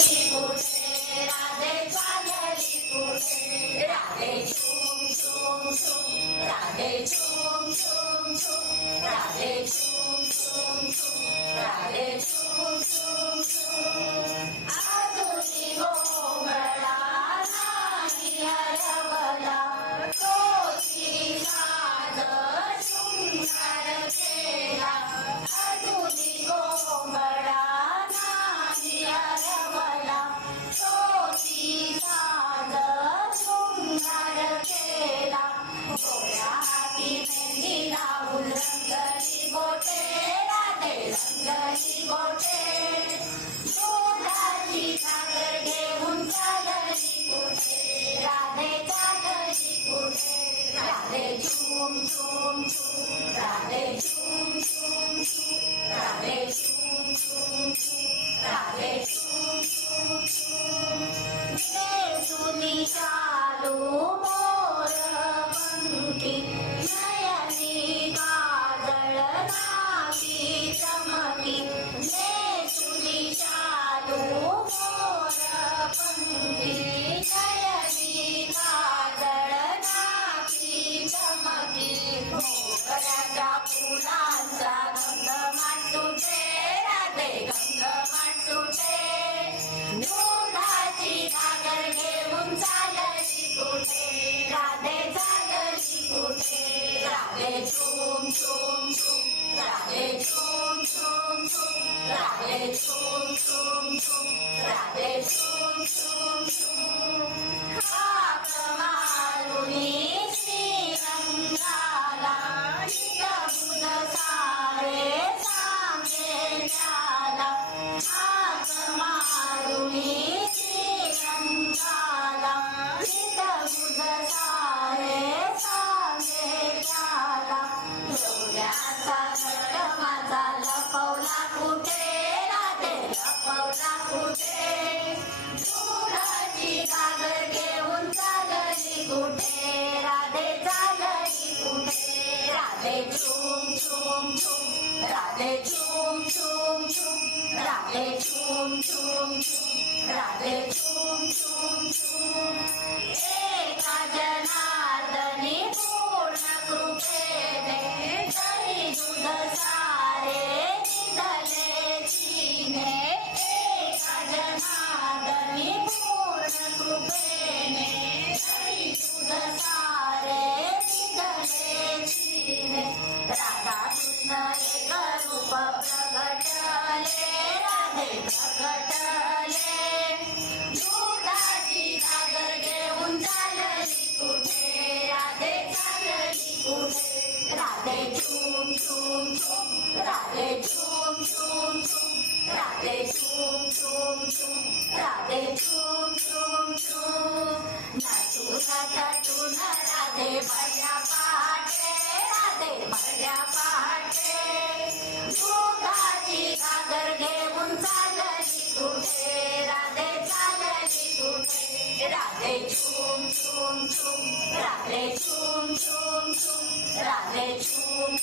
चालली कुठे राधे चालली कुठे राधे झुम झुम झुम राधे झुम झुम झुम राधे झुम झुम झुम राधे झुम झुम झुम आधुनी गोमळा नाही हरवला तोची साज शृंगार केला आधुनी गोमळा नाही हरवला तोची साज शृंगार केला गोळ्या हाती मेहंदी लावून रंगली बोटे राधे रंगली बोटे दुधाची सागर घेऊन चालली कुठे राधे चालली कुठे राधे झुम झुम झुम राधे झुम झुम झुम राधे झुम झुम झुम राधे झुम झुम झुम सुनी चालू मोर पंखी नयनी काजळ नाकी चमकी सुनी चालू मोर पंखी नयनी काजळ नाकी चमकी मोगऱ्याच्या फुलांचा घमघमाट तुझे राधे घमघमाट तुझे दुधाची सागर घेऊन चालली कुठे राधे चालली कुठे राधे झुम झुम झुम राधे झुम झुम झुम राधे झुम झुम झुम राधे झुम झुम झुम हाक मारुनी श्रीरंगाला निगमुद सारे सांगे झाला हाक मारुनी श्रीरंगाला निगमुद सारे सांगे झाला डोळ्याचा घट माझा लपवला कुठे राधे लपवला कुठे दुधाची सागर घेऊन चालली कुठे राधे चालली कुठे राधे झुम झुम झुम राधे झुम झुम झुम राधे झुम झुम झुम राधे झुम झुम झुम एका जनार्दनी पूर्ण कृपेने दही दूध सारे निधले चिने एका जनार्दनी पूर्ण कृपेने दही दूध सारे निधले चिने राधा कृष्ण एक रूप प्रगटले राधे प्रगटले दुधाची सागर घेऊन चालली कुठे राधे चालली कुठे राधे झुम झुम झुम राधे झुम झुम झुम राधे झुम झुम झुम राधे झुम झुम झुम नाचू नटून राधे भरल्या पहाटे राधे भरल्या पहाटे दुधाची सागर घेऊन चालली कुठे राधे चालली कुठे राधे झुम झुम झुम राधे झुम झुम झुम राधे झुम